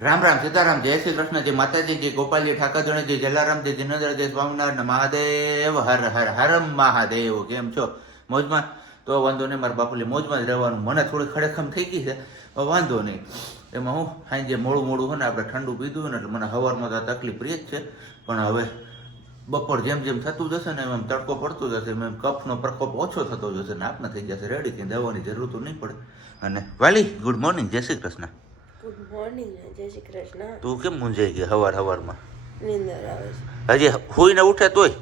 રામ રામ સીતારામ જય શ્રી કૃષ્ણ જય માતાજી જય ગોપાલજી ઠાકરજણ જય જલારામ જય જિનેન્દ્ર જય સ્વામિનારાયણ મહાદેવ હર હર હર મહાદેવ. કેમ છો? મોજમાં? તો વાંધો નહીં, મારા બાપુલી મોજમાં જ રહેવાનું. મને થોડી ખડેખમ થઈ ગઈ છે, વાંધો નહીં. એમાં હું સાંજે મોડું મોડું હોય ને આપણે ઠંડુ પીધું હોય ને એટલે મને સવારમાં તો તકલીફ રહી જ છે. પણ હવે બપોર જેમ જેમ થતું જશે ને એમ તડકો પડતો જશે એમ કફનો પ્રકોપ ઓછો થતો જશે ને આપણે થઈ જશે રેડી, કે દવાની જરૂર તો નહીં પડે. અને વાલી ગુડ મોર્નિંગ, જય શ્રી કૃષ્ણ. ગુડ મોર્નિંગ, જય શ્રી કૃષ્ણ. તું કેમ મૂંઝાઈ ગઈ સવારમાં? નીંદર આવે છે. હજી હોઈને ઉઠે તોય?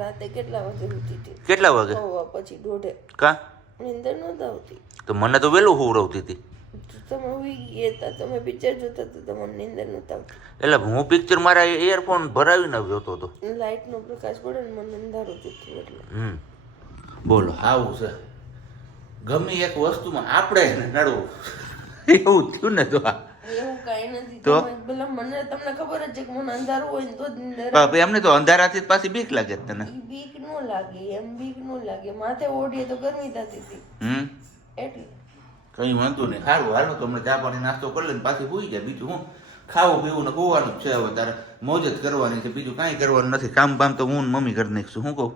રાતે કેટલા વાગે ઉઠી હતી? કેટલા વાગે? પછી 1:30. કા નીંદર નહોતી આવતી. તો મને તો વહેલું હુવડાવતી હતી. તમે ઉઈ ગયા હતા, તમે પિક્ચર જોતા હતા, તમને નીંદર નહોતી આવતી. એટલે હું પિક્ચર મારા ઇયરફોન ભરાવીને જોતો હતો. લાઇટનો પ્રકાશ પડે ને મને અંધારું થતું એટલે. બોલો, આવું છે ગમે એક વસ્તુમાં આપણે નડવું એવું થયું ને. તો એવું કાંઈ નથી. તો? ભલે મને તમને ખબર જ છે કે મને અંધારું હોય ને તો જ નીંદર એમને તો અંધારાથી જ પાછી બીક લાગે જ તને. બીક ન લાગે, એમ બીક ન લાગે. માથે ઓઢીએ તો ગરમી થતી હતી એટલે કઈ વાંધો નહીં. સારું, હાલો તો હમણાં ચા પાણી નાસ્તો કરી લઈને પાછી હોઈ જાય. બીજું હું ખાવું પીવું ને હોવાનું જ છે. હવે તારે મોજ જ કરવાની છે, બીજું કાંઈ કરવાનું નથી. કામ બામ તો હું ને મમ્મી કરી નાખીશું. શું કહું?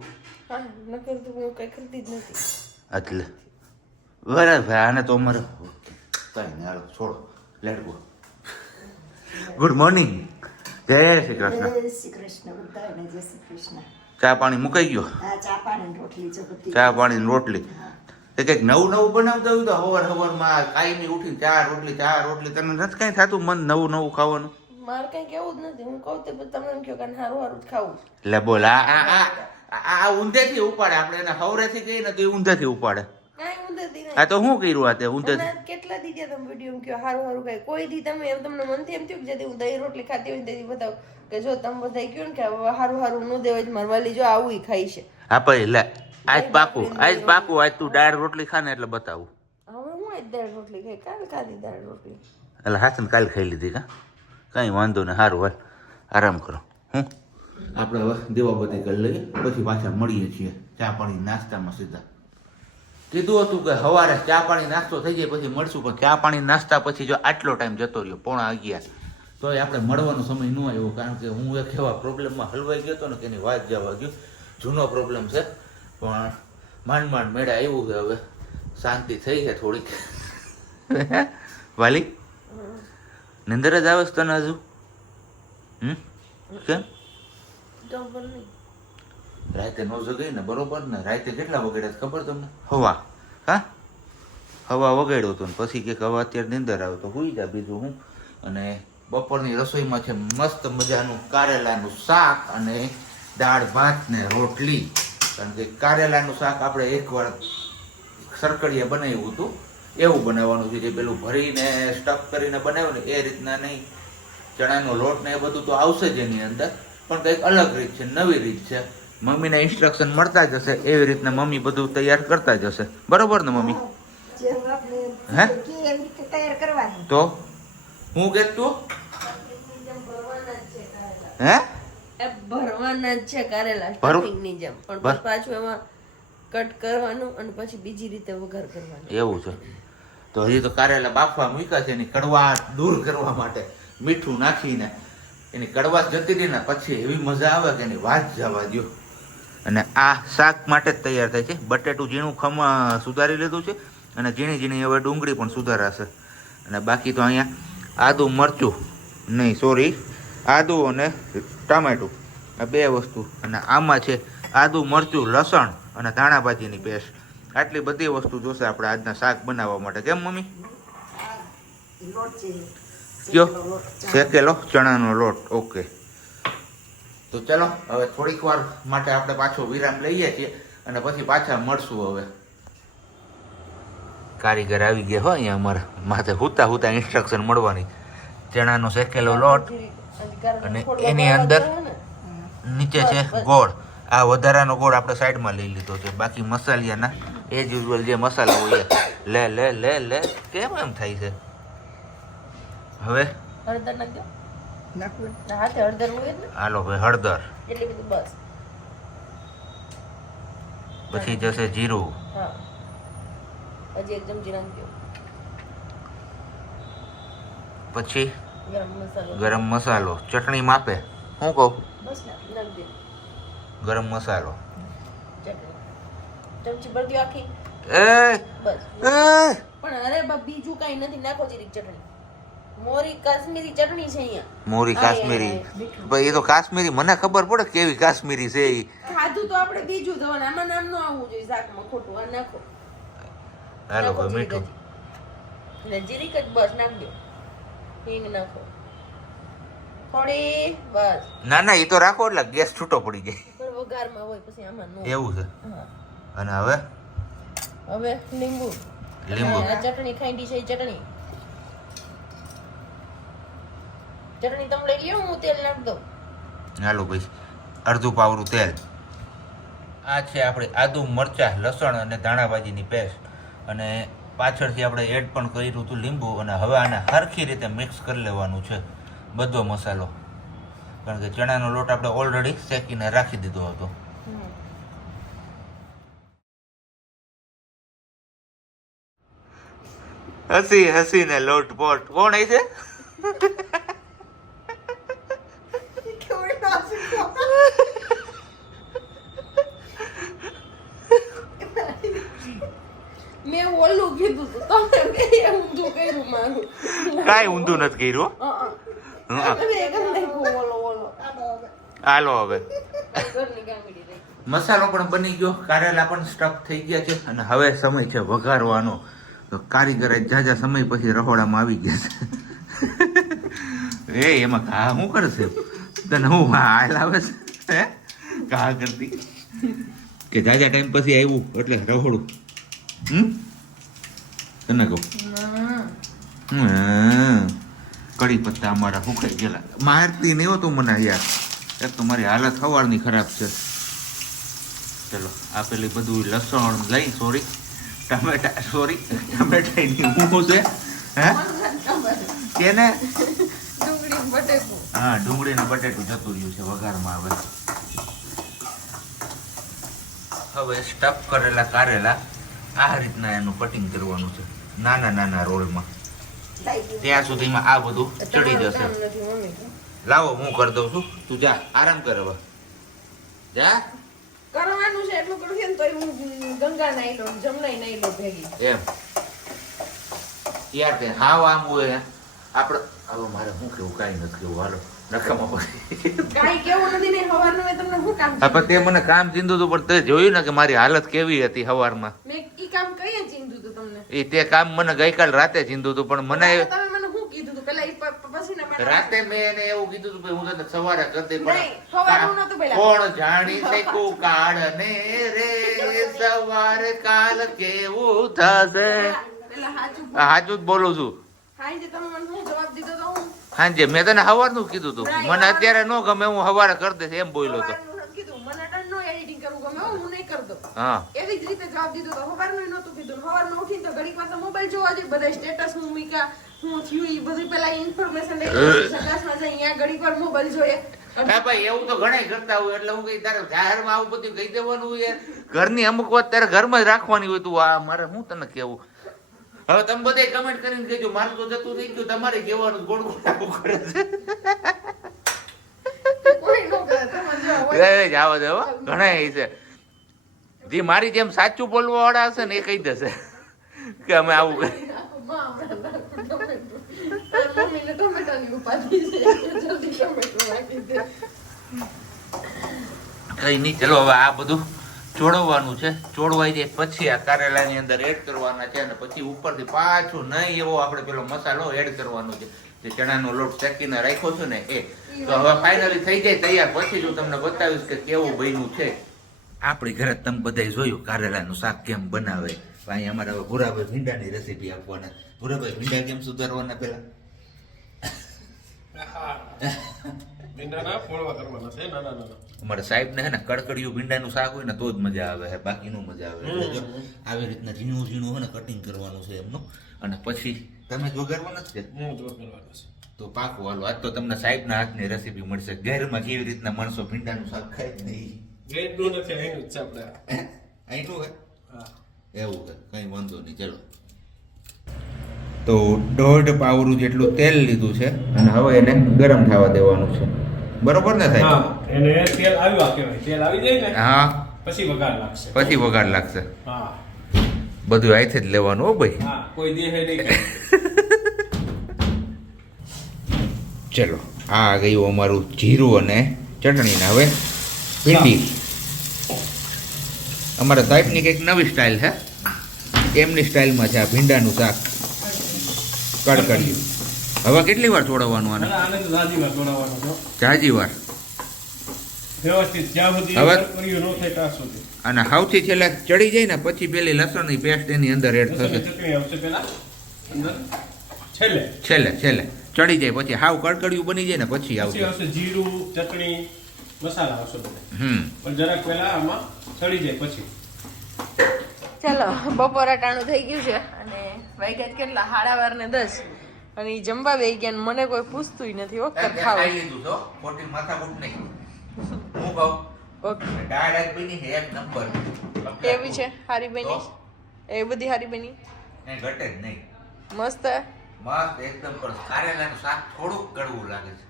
હા, નકર તો હું કઈ કરતી જ નથી. એટલે બરાબર. આને તો અમારે કઈ નહીં, હાલો છોડો, લેટ ગો. ગુડ મોર્નિંગ, જય શ્રી કૃષ્ણ. જય શ્રી કૃષ્ણ, બધાને જય શ્રી કૃષ્ણ. ચા પાણી મુકાઈ ગયો? હા, ચા પાણી ને રોટલી જો બધી. ચા પાણી ને રોટલી. એ કંઈક નવું નવું બનાવતા હોય તો સવારમાં કાંઈ ઉઠીને ચા રોટલી તને નથી કાંઈ થતું મન નવું નવું ખાવાનું? મારે કઈ કેવું જ નથી. હું કહું તે તમે એમ કહો કે સારું સારું જ ખાવું. એટલે બોલ, આ ઊંધેથી ઉપાડે. આપણે એને હવરેથી કહીએ ને તો એ ઊંધેથી ઉપાડે. કાંઈ ઊંધેથી નહીં. આ તો શું કર્યું? આ તે ઊંધેથી હમણાં કેટલા દી થયા તમે વિડીયો કહો સારું સારું ખાય. કોઈ દી તમે એમ તમને મનથી એમ થયું કે જેથી હું દહીં રોટલી ખાતી હોય ને તેથી બતાવું કે જો તમે બધા કહ્યું ને કે હવે સારું સારું ન દેવાય મારે વાલી જો આવું ખાઈ છે. હા ભાઈ, લે આજ પાકું આજ તું દાળ રોટલી ખા ને એટલે બતાવું. હવે હું આજ દાળ રોટલી ખાઈ, કાલ ખાધી દાળ રોટલી. એટલે હાથને કાલે ખાઈ લીધી. કાંઈ વાંધો નહીં, સારું હાલ આરામ કરો. આપણે હવે દેવાબતી કરી લઈએ, પછી પાછા મળીએ છીએ ચા પાણી નાસ્તામાં સીધા. કીધું હતું કે સવારે ચા પાણી નાસ્તો થઈ જાય પછી મળશું, પણ ચા પાણી નાસ્તા પછી જો આટલો ટાઈમ જતો રહ્યો 11:15 તોય આપણે મળવાનો સમય ન આવ્યો. કારણ કે હું એક એવા પ્રોબ્લેમમાં હલવાઈ ગયો હતો ને કે એની વાત જવા ગયો. જૂનો પ્રોબ્લેમ છે પણ માંડ મેળા આવ્યું છે. હવે શાંતિ થઈ છે થોડીક. વાલી નિંદર જ આવે છે તને હજુ? કેમ? ખબર નહીં. રાતે નો જગાઈ ને, બરોબર ને? રાતે કેટલા વગાડ્યા ખબર તમને? હવા વગાડ્યો હતો ને પછી કે હવે અત્યારે નિંદર આવે તો હુઈ જા, બીજું હું. અને બપોરની રસોઈમાં છે મસ્ત મજાનું કારેલાનું શાક અને દાળ ભાત ને રોટલી. કારણ કે કારેલાનું શાક આપણે એકવાર સરકડીએ બનાવ્યું હતું એવું બનાવવાનું છે, જે પેલું ભરીને સ્ટફ કરીને બનાવ્યું ને એ રીતના નહીં. ચણાનો લોટ ને એ બધું તો આવશે જ એની અંદર, પણ કંઈક અલગ રીત છે, નવી રીત છે. મમ્મીને ઇન્સ્ટ્રક્શન મળતા જ હશે એવી રીતના મમ્મી બધું તૈયાર કરતા જ હશે, બરોબર ને મમ્મી? જેવું આપણે હે? કે એવી રીતે તૈયાર કરવાની. તો હું કે તું હે ભરવાના જ છે કારેલા સ્ટફિંગની જેમ, પણ પાછું એમાં કટ કરવાનું અને પછી બીજી રીતે વઘાર કરવાનો. એવું છે? તો હજી તો કારેલા બાફવા મૂક્યા છે એની કડવાશ દૂર કરવા માટે મીઠું નાખીને. એની કડવાશ જતી રહી ને પછી એવી મજા આવે કે એની વાત જવા દો. અને આ શાક માટે જ તૈયાર થાય છે. બટેટું ઝીણું સુધારી લીધું છે અને ઝીણી ઝીણી હવે ડુંગળી પણ સુધારાશે. અને બાકી તો અહીંયા આદુ મરચું નહીં, સોરી, આદુ અને ટામેટું, આ બે વસ્તુ. અને આમાં છે આદુ મરચું લસણ અને ધાણા ભાજીની પેસ્ટ. આટલી બધી વસ્તુ જોશે આપણે આજના શાક બનાવવા માટે. કેમ મમ્મી? લોટ છે, કયો? શેકેલો ચણાનો લોટ. ઓકે, તો ચલો હવે થોડીક વાર માટે આપણે પાછો વિરામ લઈએ છીએ અને પછી પાછા મળશું. હવે કારીગર આવી ગયા હોય અહીંયા અમારા માથે હુતા ઇન્સ્ટ્રક્શન મળવાની. ચણાનો શેકેલો લોટ અને એની અંદર નીચે છે ગોળ. આ વધારાનો ગોળ આપણે સાઈડમાં લઈ લીધો છે. બાકી મસાલિયાના એઝ યુઝ્યુઅલ જે મસાલા હોય લે લે લે લે કેમ એમ થાય છે? હવે હળદર નાખજો. નાખવું. હાથે હળદર હોય ને હાલો ભાઈ, હળદર, એટલી બધું બસ. પછી જશે જીરું, હા, હજી એક ચમચી નાખજો. પછી ગરમ મસાલો ગરમ મસાલો, ચટણી માપે, શું કહું, બસ નાખ દે ગરમ મસાલો. ચટણી ચમચી ભર દો આખી એ બસ. એ પણ અરે બા બીજું કઈ નથી, નાખો જીરીક ચટણી. મોરી કાશ્મીરી ચટણી છે અહીંયા. મોરી કાશ્મીરી, મીઠું. ભાઈ એ તો કાશ્મીરી, મને ખબર પડે કેવી કાશ્મીરી છે એ. ખાધું તો આપણે બીજું તો આમાં નામ ન આવવું જોઈએ શાકમાં ખોટું. આ નાખો હાલો નાખો ભાઈ જીરીક મીઠું. જ. ને જીરીક જ બસ નાખ દો. હિંગ નાખો થોડી બસ. ના ના એ તો રાખો એટલે ગેસ છૂટો પડી જાય. પણ વઘારમાં હોય પછી આમાં નો. એવું છે. હા. અને હવે હવે લીંબુ. લીંબુ. અને આ ચટણી ખાંડી છે એ ચટણી. ચટણી તમે લઈ લ્યો, હું તેલ નાખ દઉં. હાલો ભાઈ અડધું પાવરું તેલ. આ છે આપણે આદુ મરચા લસણ અને ધાણાભાજીની પેસ્ટ, અને પાછળથી આપણે એડ પણ કર્યું હતું લીંબુ. અને હવે આને સરખી રીતે મિક્સ કરી લેવાનું છે બધો મસાલો, કારણ કે ચણાનો લોટ આપણે ઓલરેડી શેકીને રાખી દીધો હતો. હસી હસીને લોટ પોટ કોણ છે? મેં ઓલું કીધું તું, તમે બે ઊંધું કર્યું મારું. કાંઈ ઊંધું નથી કર્યું. તમે એક જ નાખ્યું ઓલો. હાલો હવે ઘરની ગામડી રહી. મસાલો પણ બની ગયો, કારેલા પણ સ્ટફ થઈ ગયા છે, અને હવે સમય છે વઘારવાનો. તો કારીગર જાજા સમય પછી રહોડામાં આવી ગયા છે. એ એમાં ઘા શું કરશે તને? હું હાલ આવે છે હે ઘા કરતી કે જાજા ટાઈમ પછી આવ્યું એટલે રહોડું. તને કહું કડી પત્તા અમારા સુકાઈ ગયેલા. મારતી નહીં હો તું મને યાર, એક તો મારી હાલત સવારની ખરાબ છે. ચલો આ પેલી બધું લસણ લઈ, સોરી ટમેટા, સોરી ટમેટા શું છે હે કેને? ડુંગળી બટેકું. હા ડુંગળી ને બટેટું જતું રહ્યું છે વઘારમાં. હવે સ્ટફ કરેલા કારેલા આ રીતના એનું કટિંગ કરવાનું છે નાના નાના રોલમાં. ત્યાં સુધીમાં આ બધું ચડી જશે. લાવો હું કરી દઉં છું, તું જા આરામ કર હવે જા. કરવાનું છે એટલું કરું છે ને તોય હું ગંગા નાઈ લઉં, જમનાઈ નાઈ લઉં ભેગી. એમ યાર તે હાવ આમ હોય આપણે. હવે મારે શું કેવું, કાંઈ નથી કેવું. હાલો નકામા પછી કાઈ કેવું નથી ને હવારનું મેં તમને શું કામ હા પણ તે મને કામ ચીંધું હતું, પણ તે જોયું ને કે મારી હાલત કેવી હતી સવારમાં. મેં ઈ કામ કઈ ચીંધું તું તમને? એ તે કામ મને ગઈકાલ રાતે ચીંધું હતું, પણ મને તમે મને શું કીધું તું પેલા ઈ પછી ને મને રાતે મેં એને એવું કીધું હતું કે હું તને સવારે કરતી, નહીં, સવારનું નહોતું પહેલા. કોણ જાણી શકું કાળને રે સવારે કાલ કેવું થશે. પેલા હાચું સાચું જ બોલું છું. હાઈ જે તમે મને શું જવાબ દીધો તો હું હાંજે મેં તને સવારનું કીધું હતું, મને અત્યારે ન ગમે હું સવારે કરી દઈશ એમ બોલ્યો હતો. સવારનું નથી કીધું, મને ટનનો એડિટિંગ કરવું ગમે હો, હું નહીં કરતો. હા એવી જ રીતે જવાબ દીધો તો સવારનું નહોતું કીધું. સવારમાં ઉઠીને તો ઘડીક વાર તો મોબાઈલ જોવા જોઈએ, બધા સ્ટેટસ હું મૂક્યા, હું થયું ઈ બધું પેલા ઇન્ફોર્મેશન લઈ સગાસમાં જઈ અહીંયા ઘડીક વાર મોબાઈલ જોઈએ. હા ભાઈ એવું તો ઘણા કરતા હોય, એટલે હું કઈ તારે જાહેરમાં આવું બધું કહી દેવાનું હોય. ઘરની અમુક વાત તારે ઘરમાં જ રાખવાની હોય. તું આ મારે હું તને કેવું. હવે તમે બધા કમેન્ટ કરીને કહેજો મારું તો જતું થઈ ગયું, તમારે કહેવાનું ગોળ ગોળ આવું કરે કોઈ નો કરે, તમે જો હોય. છે. જાવા દે હો, ઘણા એ છે જે મારી જેમ સાચું બોલવા વાળા હશે ને એ કહી દેશે કે અમે આવું કરી. મમ્મીને ટમેટાની ઉપાધિ છે, જલ્દી ટમેટું નાખી દે. કઈ નહીં, ચલો હવે આ બધું ચોળવવાનું છે. ચોળવાઈ જાય પછી આ કારેલાની અંદર એડ કરવાના છે, અને પછી ઉપરથી પાછું નહીં એવો આપણે પેલો મસાલો એડ કરવાનો છે, જે ચણાનો લોટ શેકીને રાખ્યો છે ને એ. તો હવે ફાઇનલી થઈ જાય તૈયાર પછી જ હું તમને બતાવીશ કે કેવું બન્યું છે. આપણી ઘરે તમે બધાય જોયું કારેલાનું શાક કેમ બનાવે. અહીં અમારે હવે ભૂરાભાઈ ભીંડાની રેસીપી આપવાના. ભૂરાભાઈ ભીંડા કેમ સુધારવાના પેલા? અમારે સાહેબ ને હે ને કડકડિયું ભીંડાનું શાક હોય ને તો જ મજા આવે છે, બાકી નો મજા આવે. એટલે જો આવી રીતના ઝીણું ઝીણું હોય ને કટિંગ કરવાનું છે એમનું, અને પછી તમે જ વઘારવાના જ છે. તો પાકું હાલો, આજ તો તમને સાહેબના હાથની રેસીપી મળશે. ઘરમાં કેવી રીતના માણસો ભીંડાનું શાક ખાય જ નહીં. અહીંનું હે એવું છે, કઈ વાંધો નહીં. ચલો તો 1.5 પાવરું જેટલું તેલ લીધું છે અને હવે એને ગરમ થવા દેવાનું છે. બરોબર ને સાહેબ? હા, એને તેલ આવ્યું કહેવાય. તેલ આવી જાય ને હા, પછી વઘાર લાગશે. પછી વઘાર લાગશે. હા બધું આઈથી જ લેવાનું હો ભાઈ. હા, કોઈ દેહે નહીં. ચલો, આ ગયું અમારું જીરું અને ચટણી ને હવે ભીંડી. અમારા સાહેબની કંઈક નવી સ્ટાઇલ છે, એમની સ્ટાઇલમાં છે આ ભીંડાનું શાક કડકડિયું. હવે કેટલી વાર છોડવાનું આને? આને તો ઝાઝીમાં છોડાવવાનો છો. જાજી વાર. વ્યવસ્થિત જ્યાં સુધી હવે- કડકડિયું ન થાય ત્યાં સુધી. અને સૌથી છેલ્લે ચડી જાય ને પછી પેલી લસણની પેસ્ટ એની અંદર એડ થશે. ચટણી આવશે પહેલા અંદર, છેલ્લે છેલ્લે ચડી જાય પછી હાવ કડકડિયું બની જાય ને પછી પછી આવશે. આવશે જીરું, ચટણી, મસાલા આવશે બધા. પણ જરાક પહેલા આમાં ચડી જાય પછી. ચાલો બપોરા ટાણું થઈ ગયું છે અને વાગ્યા કેટલા 11:30 અને ઈ જમવા બેસી ગયા ને મને કોઈ પૂછતું નથી. ઓકે ખાવ ખોટી માથાકૂટ નહીં. હું કહું ઓકે દાળ આજ બની છે એક નંબર. કેવી છે? હારી બની? એ બધી હારી બની? એ ઘટે જ નહીં. મસ્ત. મસ્ત એકદમ. પણ કારેલાનું શાક થોડુંક કડવું લાગે છે.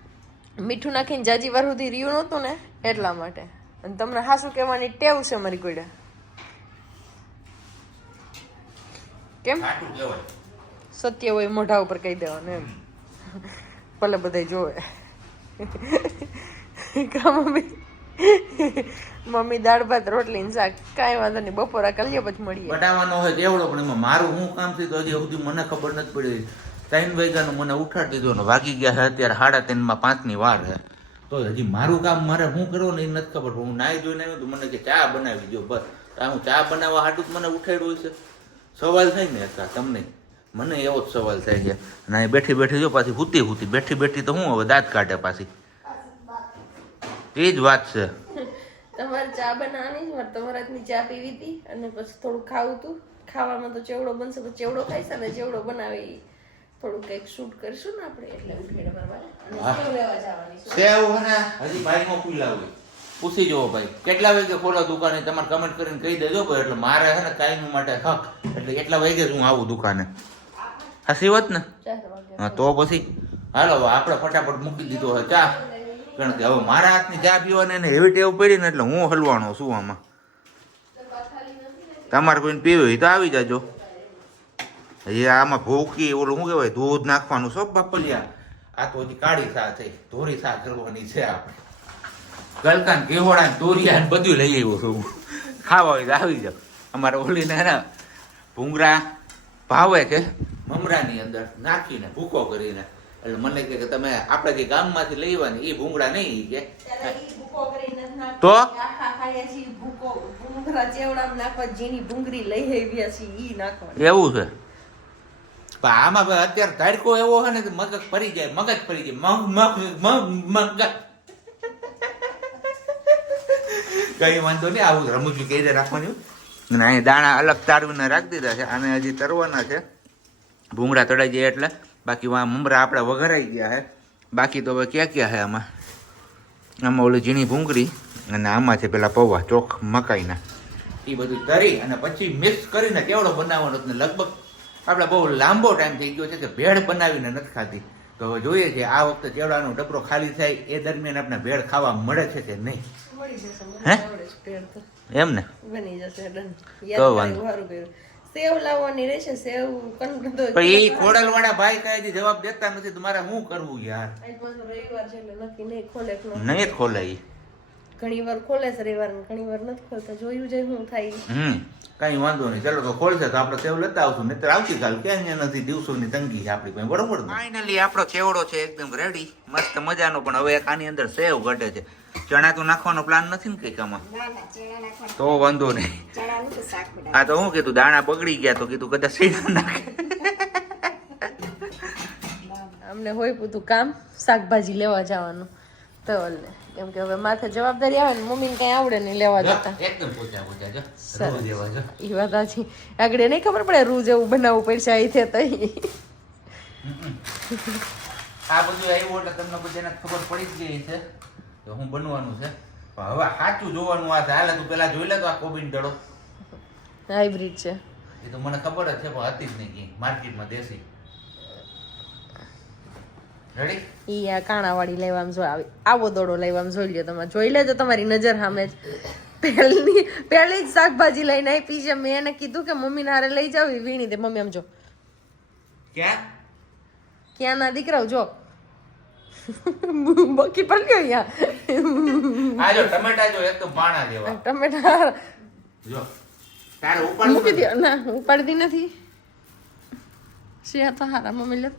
મીઠું નાખીને જાજી વાર સુધી રહ્યું નહોતું ને એટલા માટે. અને તમને હાસું કહેવાની ટેવ છે મારી કોઈડા. કેમ? ખાટું કહેવાય. સત્ય હોય મોઢા ઉપર કહી દેવાનું એમ. ભલે બધા જોવે. કા મમ્મી દાળ ભાત રોટલી ને શાક. કાંઈ વાંધો નહીં, બપોરા કરીએ પછી મળીએ. બનાવવાનો હોય તેવડો, પણ એમાં મારું શું કામ છે તો હજી સુધી મને ખબર નથી પડી. 3 વાગ્યાનું મને ઉઠાડી દીધો ને વાગી ગયા છે અત્યારે 3:30 5ની વાર છે. તો હજી મારું કામ મારે શું કરવું ને એ નથી ખબર. હું નાઈ જોઈને આવ્યું તો મને કે ચા બનાવી દો બસ. હું ચા બનાવવા હાટું જ મને ઉઠાડ્યું છે. સવાલ થાય ને હતા તમને, મને એવો જ સવાલ થાય છે. અને બેઠી બેઠી જો પાછી હુતી બેઠી બેઠી તો હું હવે દાંત કાઢે પાછી. એ જ વાત છે. તમારે ચા બનાવવાની જ મારે તમારા હાથની ચા પીવી હતી અને પછી થોડું ખાવું હતું. ખાવામાં તો ચેવડો બનશે તો ચેવડો ખાઈશ ને ચેવડો બનાવી થોડું કંઈક શૂટ કરશું ને આપણે એટલે ઉઠીને મારવા સેવ લેવા જવાની છે. સેવ હે હજી ભાઈમાં ખુલ્લા હોય. પૂછી જુઓ ભાઈ કેટલા વાગે ખોલો દુકાને, તમારે કમેન્ટ કરીને કહી દેજો ભાઈ. એટલે મારે હે ને કાયમ માટે હક એટલે એટલા વાગે જ હું આવું દુકાને. હાસી વાત ને? 4 વાગે. હા તો પછી હાલો હવે આપણે ફટાફટ મૂકી દીધો હોય ચા. કારણ કે હવે મારા હાથની ચા પીવાની ને એવી ટેવ પડી ને એટલે હું હલવાનો છું આમાં. તમારે કોઈને પીવી હોય તો આવી જાજો. એ આમાં ભૂકી ઓલું શું કહેવાય દૂધ નાખવાનું સબ બાપલિયા. આ તો હજી કાળી ચા થઈ, ધોરી ચા કરવાની છે આપણે. ગલકાન કેવડા તોરિયા ને બધું લઈ આવ્યો છું. ખાવા હોય તો આવી જાવ. અમારે ઓલીને હે ને ભૂંગળા ભાવે છે મમરાની અંદર નાખીને ભૂકો કરીને. એટલે મને કે તમે આપણે જે ગામમાંથી લઈ આવવાની એ ભૂંગળા નહીં કે તો એવું છે. પણ આમાં ભાઈ અત્યારે તડકો એવો છે ને કે મગજ ફરી જાય મગજ કઈ વાંધો નહીં. આવું રમૂજું કઈ રીતે રાખવાનું. અને અહીં દાણા અલગ તારવીને રાખી દીધા છે. આને હજી તરવાના છે ભૂંગળા તળાઈ જાય એટલે. બાકી મમરા આપણે વઘરાઈ ગયા છે. બાકી તો હવે ક્યાં ક્યાં છે આમાં ઓલી ઝીણી ભૂંગળી અને આમાં છે પેલા પૌવા ચોખ મકાઈના. એ બધું તરી અને પછી મિક્સ કરીને કેવડો બનાવવાનો. લગભગ આપણે બહુ લાંબો ટાઈમ થઈ ગયો છે કે ભેળ બનાવીને નથી ખાધી. તો હવે જોઈએ છે આ વખતે ચેવડાનો ડબરો ખાલી થાય એ દરમિયાન આપણે ભેળ ખાવા મળે છે કે નહીં. હે એમ ને બની જશે ડન. તો વાંધો. સારું કર્યું. સેવ લાવવાની રહેશે. સેવ પણ એ ખોડલ વાળા ભાઈ કઈ જવાબ દેતા નથી. તમારે શું કરવું યાર? રવિવાર છે એટલે નક્કી નહીં ખોલે કે ન. નહીં જ ખોલે ઈ. ઘણી વાર ખોલે છે રવિવાર ને ઘણી વાર નથી ખોલતા. જોયું જાય શું થાય. કઈ વાંધો નહીં. ચલો તો ખોલશે તો આપણે સેવ લેતા આવશું. નહીં આવતીકાલ ક્યાં નથી. દિવસોની તંગી છે આપણી પાસે. બરોબર ને? ફાઇનલી આપણો ચેવડો છે એકદમ રેડી મસ્ત મજાનો. પણ હવે આની અંદર સેવ ઘટે છે. ચણા તો નાખવાનો પ્લાન નથી ને કઈક આમાં? તો વાંધો નહીં. આ તો હું કીધું દાણા બગડી ગયા તો કીધું કદાચ સીધા નાખે. અમને હોય પૂતું કામ શાકભાજી લેવા જવાનું તો કેમ કે હવે માથે જવાબદારી આવે ને મમ્મીને કઈ આવડે નહીં લેવા જતા. એકદમ પૂછ્યા જો. એ વાત સાચી. આગળ નહીં ખબર પડે રૂ જેવું બનાવવું પડશે અહીંથી તઈ. આ બધું આવ્યું એટલે તમને બધાને ખબર પડી જ ગઈ છે તો હું બનવાનું છે. પણ હવે સાચું જોવાનું આ છે. હાલે તું પેલા જોઈ લે તો આ કોબીન દડો હાઇબ્રિડ છે એ તો મને ખબર જ છે પણ હતી જ નહીં માર્કેટમાં દેશી. રેડી? ઈ આ કાણાવાળી લેવામાં જો આવી આવો દોડો લેવામાં જોઈ લ્યો તમે. જોઈ લેજો તમારી નજર સામે જ. પહેલી જ શાકભાજી લઈને આપી છે. મેં એને કીધું કે મમ્મીને હારે લઈ જાવ. એ વીણી દે. મમ્મી આમ જો. ક્યાં ના દીકરાઓ જો. બકી પડ્યો અહીંયા. આ જો ટમેટા જો એકદમ પાણા જેવા. ટમેટા જો તારે ઉપર મૂકી દો. ના ઉપાડતી નથી. શિયા તો હારા મમ્મી લે.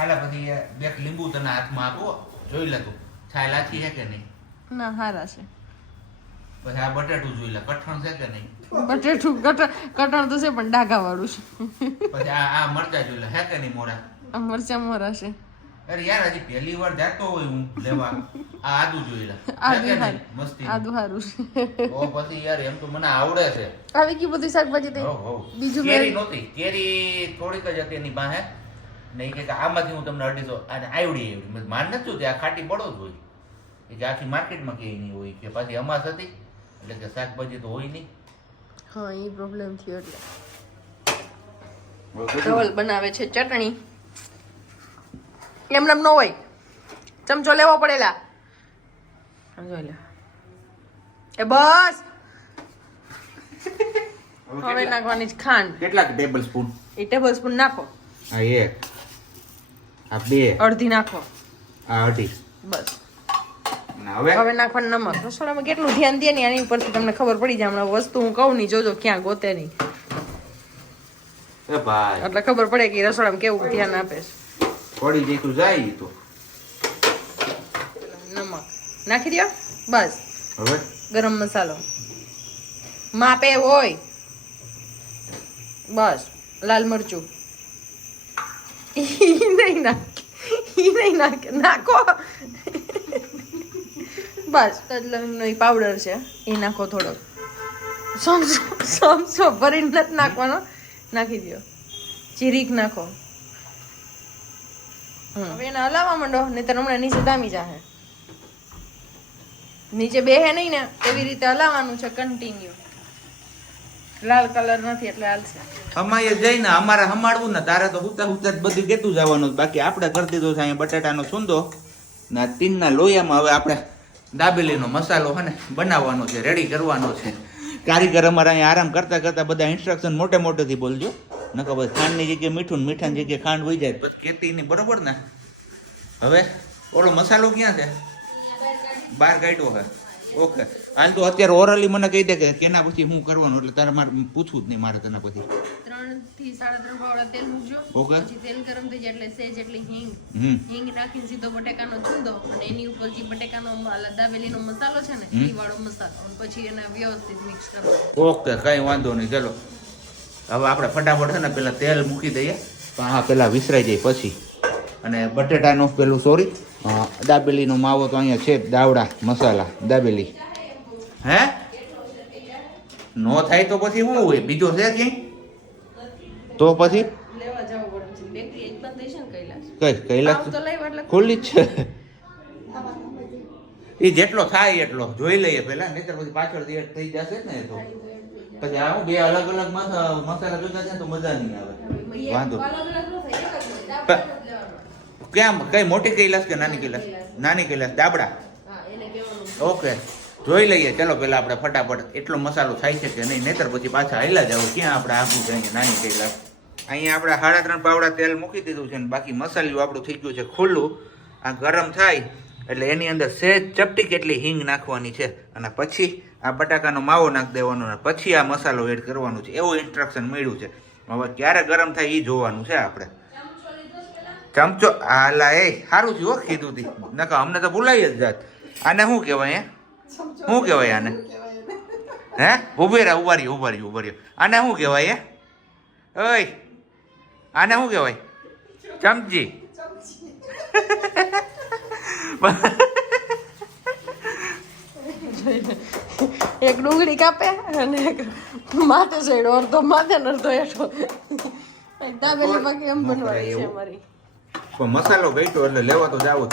આલા પછી બે લીંબુ તને હાથમાં આપો. જોઈ લે તું છાય લાચી છે કે નહીં. ના હારા છે. પછી આ બટેટું જોઈ લે કઠણ છે કે નહીં. બટેટું કટણ તો છે પણ ડાઘા વાળું છે. પછી આ મરચા જોઈ લે હે કે નહીં મોરા. આ મરચા મોરા છે. અરે યાર હજી પહેલી વાર જાતો હોય હું લેવા. આ આદુ જોઈ લે મસ્તી. આદુ હારું છે. ઓ પછી યાર એમ તો મને આવડે છે. આવી ગઈ બધી શાકભાજી તે. બીજું કેરી નહોતી. કેરી થોડીક જ હતી એની પાસે. નહીં કે આમાંથી હું તમને 250 અને આવડી માન નથી જોતી. આ ખાટી બળો જ હોય. એ કે આખી માર્કેટમાં કે નહીં હોય કે પાછી અમાસ હતી એટલે કે શાકભાજી તો હોય નહીં. હા એ પ્રોબ્લેમ થયો એટલે. ધવલ બનાવે છે ચટણી. એમને ન હોય ચમચો લેવો પડેલા. જોઈ લે. એ બસ હવે નાખવાની જ ખાંડ. કેટલા ટેબલ સ્પૂન? એ ટેબલ સ્પૂન નાખો. આ 1 આ 2 અડધી નાખો. આ 2.5 બસ. હવે નાખવાનું નમક. રસોડામાં કેટલું ધ્યાન દે ને આની ઉપરથી તમને ખબર પડી જાય. હમણાં વસ્તુ હું કહું નહીં જોજો ક્યાં ગોતે નહીં. એ ભાઈ એટલે ખબર પડે કે રસોડામાં કેવું ધ્યાન આપે છે. પડી જઈ તું જાય તો નમક નાખી દો. બસ. હવે ગરમ મસાલો માપે હોય. બસ. લાલ મરચું ઈ નહીં નાખો. બસ તજલંગનો પાવડર છે એ નાખો થોડોક. સમસો ભરીને નથી નાખવાનો. નાખી દો. ચીરીક નાખો. હવે એને હલાવવા માંડો નહીંતર હમણાં નીચે દામી જાહે. નીચે બેહે નહીં ને એવી રીતે હલાવવાનું છે કન્ટિન્યુ. લાલ કલર નથી એટલે હાલશે. અમારે જઈને અમારે હમાડવું ને તારે તો હુતા હુતા જ બધું કેતું જવાનું. બાકી આપણે કરી દીધો છે અહીંયા બટાટાનો સુંદો ના તીનના લોયામાં. હવે આપણે દાબેલીનો મસાલો છે ને બનાવવાનો છે, રેડી કરવાનો છે. કારીગર અમારા અહીંયા આરામ કરતા કરતા બધા ઇન્સ્ટ્રક્શન મોટે મોટેથી બોલજો. નકર બસ ખાંડની જગ્યાએ મીઠું, મીઠાની જગ્યાએ ખાંડ વહી જાય પછી કેતી નહીં. બરોબર ને? હવે ઓલો મસાલો ક્યાં છે? બહાર કાઢ્યો છે. ઓકે હાલ તો અત્યારે ઓરલી મને કહી દે કે કેના પછી હું કરવાનું એટલે તારે મારે પૂછવું જ નહીં મારે તને પછી. 3 થી 3.5 પાવડા તેલ મૂકજો. ઓકે. પછી તેલ ગરમ થઈ જાય એટલે સેજ એટલી હિંગ નાખીને સીધો બટેકાનો ચૂંદો અને એની ઉપર જે બટેકાનો દાબેલીનો મસાલો છે ને એ વાળો મસાલો પછી એને વ્યવસ્થિત મિક્સ કરો. ઓકે કઈ વાંધો નહીં. ચલો હવે આપણે ફટાફટ છે ને પેલા તેલ મૂકી દઈએ. પણ હા પેલા વિસરાઈ જાય પછી. અને બટેટાનો પેલું સોરી દાબેલીનો માવો તો અહીંયા છે દાવડા મસાલા દાબેલી. હે નો થાય તો પછી શું હોય? બીજો છે ક્યાંય? તો પછી લેવા જવું પડે છે. બેકરી એક બંધ થઈ છે ને કૈલાસ. કૈલાસ તો લઈ એટલે ખુલ્લી જ છે. એ જેટલો થાય એટલો જોઈ લઈએ પેલા, નહીતર પછી પાછળથી એડ થઈ જશે ને. તો પછી આવું બે અલગ અલગ મસાલા જોતા છે તો મજા નહીં આવે. વાંધો કેમ કઈ મોટી કૈલાસ કે નાની કૈલાસ? નાની કૈલાસ દાબડા. ઓકે જોઈ લઈએ. ચલો પેલા આપણે ફટાફટ એટલો મસાલો થાય છે કે નહીં, નહીતર પછી પાછા હાલ્યા જાવ ક્યાં આપણે આગું જઈએ. નાની કૈલાસ અહીંયા આપણે 3.5 પાવડા તેલ મૂકી દીધું છે ને બાકી મસાલિયું આપણું થઈ ગયું છે ખુલ્લું. આ ગરમ થાય એટલે એની અંદર સહેજ ચપટી કેટલી હિંગ નાખવાની છે અને પછી આ બટાકાનો માવો નાખી દેવાનો અને પછી આ મસાલો એડ કરવાનું છે. એવું ઇન્સ્ટ્રક્શન મળ્યું છે. હવે ક્યારે ગરમ થાય એ જોવાનું છે આપણે. ચમચો હાલા એ સારું થયું કીધું હતી નકા અમને તો ભૂલાઈ જ જાત. આને શું કહેવાય? શું કહેવાય આને? હે ઉભી રહ્યા ઉભા રહ્યો. આને શું કહેવાય? ઓય આને શું કહેવાય? ચમચી. એક ડુંગળી કાપે અને એક માથે સડો અડધો માથે ને અડધો હેઠો. દાબેલી બાકી એમ બનવાની છે અમારી. પણ મસાલો ગઈતો એટલે લેવા તો જાવ જ.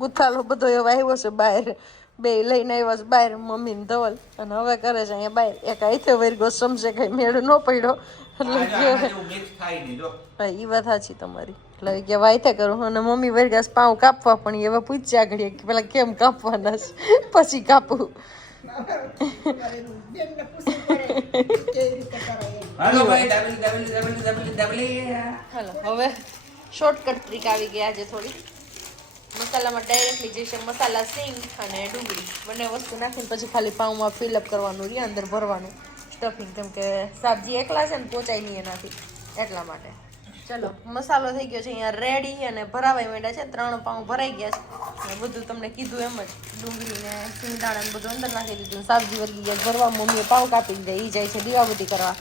ગુથાલો બધો એવો આવ્યો છે બહાર. બે લઈને આવ્યા છે બહાર મમ્મી ને ધવલ અને હવે કરે છે અહીંયા બહાર. એક હાથે વર્ગો સમજે કઈ મેળ ન પડ્યો મિક્સ થાય નહીં જો હા એ વાત સાચી તમારી. એટલે કે વાયથે કરું અને મમ્મી વરગાસ પાઉં કાપવા પણ એવા પૂછ્યા આગળ કે પેલા કેમ કાપવાના છે પછી કાપું. બેનને પૂછવું પડે કેવી રીતે કરાય એમ. હાલો ભાઈ દાબેલી હાલો હવે શોર્ટકટ ટ્રીક આવી ગઈ આજે થોડી. મસાલામાં ડાયરેક્ટલી જઈશે મસાલા સિંગ અને ડુંગળી બંને વસ્તુ નાખીને પછી ખાલી પાઉંમાં ફિલઅપ કરવાનું રહે અંદર ભરવાનું સ્ટફિંગ કેમ કે સબ્જી એકલા છે ને પોચાય નહીં એનાથી એટલા માટે. ચલો મસાલો થઈ ગયો છે અહીંયા રેડી અને ભરાવાઈ માંડ્યા છે. 3 પાઉં ભરાઈ ગયા છે અને બધું તમને કીધું એમ જ ડુંગળી ને સિંગદાણા ને બધું અંદર નાખી દીધું. સબ્જી વર્ગી ગયા ભરવા મમ્મીએ પાઉં કાપી દે એ જાય છે દીવાબત્તી કરવા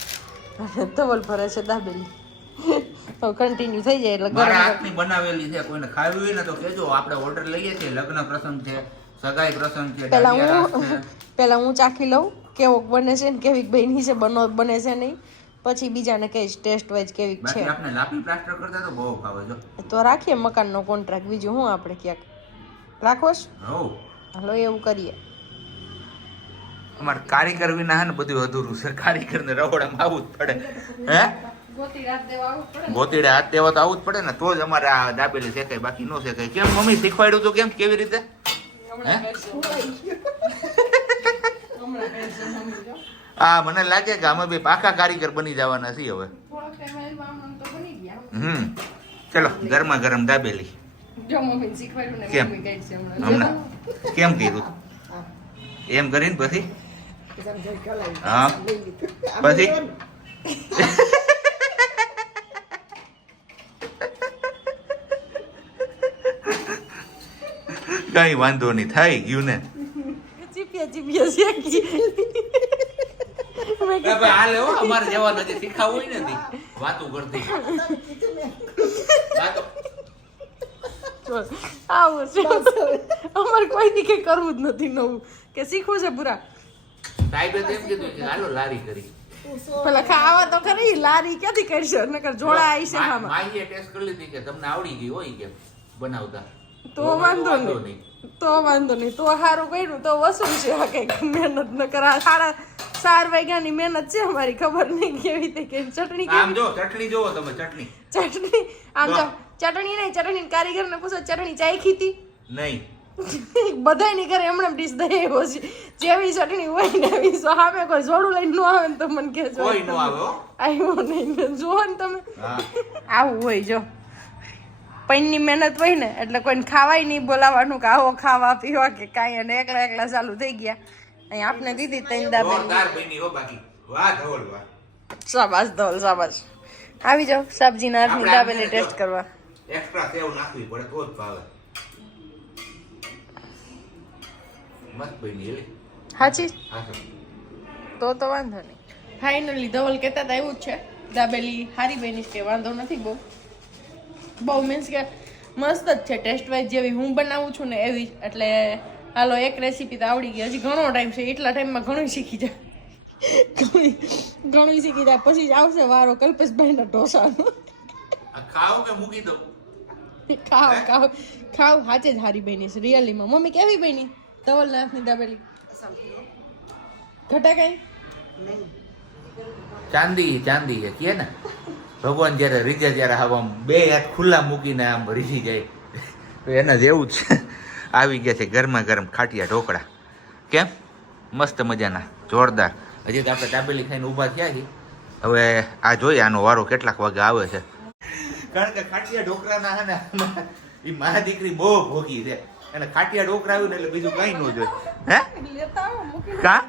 અને ધવલ ભરે છે દાબેલી. હવે કન્ટિન્યુ થઈ જાય એટલે મારા ગરમ હાથની બનાવેલી છે કોઈને ખાવી હોય ને તો કહેજો આપણે ઓર્ડર લઈએ છીએ લગ્ન પ્રસંગ છે સગાઈ પ્રસંગ છે દાંડિયા રાસ છે. પહેલા હું ચાખી લઉં કેવો બને છે ને કેવી બની છે બને છે નહીં પછી બીજાને કહીશ ટેસ્ટ વાઇઝ કેવી બાકી છે. આપણે લાપી પ્લાસ્ટર કરતા તો બહુ ખાવે જો તો રાખીએ મકાનનો કોન્ટ્રાક્ટ બીજું હું આપણે ક્યાંક રાખો છો. હો હાલો એવું કરીએ. અમારે કારીગર વિના હે ને બધું અધૂરું છે. કારીગરને રવડામાં આવવું જ પડે હે ગોતીડે હાથ દેવા તો આવવું જ પડે ને તો જ અમારે આ દાબેલી શેકાય બાકી ન શેકાય. કેમ મમ્મી શીખવાડ્યું તું કેમ કેવી રીતે હા મને લાગે કે અમે બે પાકા કારીગર બની જવાના છીએ હવે. ચલો ગરમા ગરમ દાબેલી કેમ હમણાં કેમ કર્યું એમ કરીને પછી સમજાય કલાઈ હા લઈ લીધું. પછી કઈ વાંધો નહીં થઈ ગયું ને ચીપિયા શેકી હાલે હો અમારે જવા નથી શીખાવું હોય નથી વાતો કરતી વાતો આવું છે અમારે કોઈ દી કઈ કરવું જ નથી નવું કે શીખવું છે પૂરા. સાહેબે તો એમ કીધું કે હાલો લારી કરી પેલા ખાવા તો ખરી લારી ક્યાંથી કરશે નકર જોડા આવી છે આમાં માઈએ ટેસ્ટ કરી લીધી કે તમને આવડી ગઈ હોય કે બનાવતા તો વાંધો નહીં તો સારું કર્યું તો વસૂલ છે આ કઈક મહેનત ન કરા 4 વાગ્યાની મહેનત છે અમારી ખબર નહીં કેવી રીતે કે ચટણી આમ જો ચટણી જોવો તમે ચટણી આમ તો ચટણી કારીગરને પૂછો ચટણી ચાખી હતી નહીં બધાયની ઘરે એમણે ડીશ દઈ એવો છે જેવી ચટણી હોય ને એવી સામે કોઈ જોડું લઈને ન આવે ને તો મને કહેજો કોઈ નો આવે હો આવ્યો નહીં જુઓ ને તમે હા આવું હોય જો પૈનની મહેનત હોય ને એટલે કોઈને ખાવાય નહીં બોલાવાનું કે આવો ખાવા પીવા કે કાંઈ અને એકલા ચાલુ થઈ ગયા અહીંયા આપને દીધી તૈન દાબેલી જોરદાર બની હો બાકી વાહ ધવલ વાહ શાબાશ ધવલ શાબાશ આવી જાઓ સબ્જીના હાથની દાબેલી ટેસ્ટ કરવા એક્સ્ટ્રા સેવ નાખવી પડે તો જ ભાવે મસ્ત બની એલી સાચી હા તો વાંધો નહીં. ફાઇનલી ધવલ કહેતા હતા એવું જ છે દાબેલી હારી બની છે વાંધો નથી બહુ મીન્સ કે મસ્ત જ છે ટેસ્ટ વાઇઝ જેવી હું બનાવું છું ને એવી એટલે હાલો એક રેસીપી તો આવડી ગઈ હજી ઘણો ટાઈમ છે એટલા ટાઈમમાં ઘણું શીખી જાય ઘણું શીખી જાય પછી જ આવશે વારો કલ્પેશભાઈના ઢોસાનો ખાઓ કે મૂકી દો ખાવ સાચે જ હારી બની છે રિયલીમાં. મમ્મી કેવી બની ધવલ નાથની દાબેલી ઘટા કઈ ચાંદી છે કે ને ભગવાન જયારે રીજે ત્યારે આમ બે હાથ ખુલ્લા મૂકીને આમ રીઝી જાય તો એના જેવું જ છે. આવી ગયા છે ગરમા ગરમ ખાટિયા ઢોકળા કેમ મસ્ત મજાના જોરદાર. હજી તો આપણે દાબેલી ખાઈને ઊભા થયા છીએ હવે આ જોઈએ આનો વારો કેટલાક વાગે આવે છે કારણ કે ખાટિયા ઢોકળાના હે ને એ મારા દીકરી બહુ ભોગી છે અને ખાટિયા ઢોકળા આવ્યું ને એટલે બીજું કઈ ન જોઈએ હે કા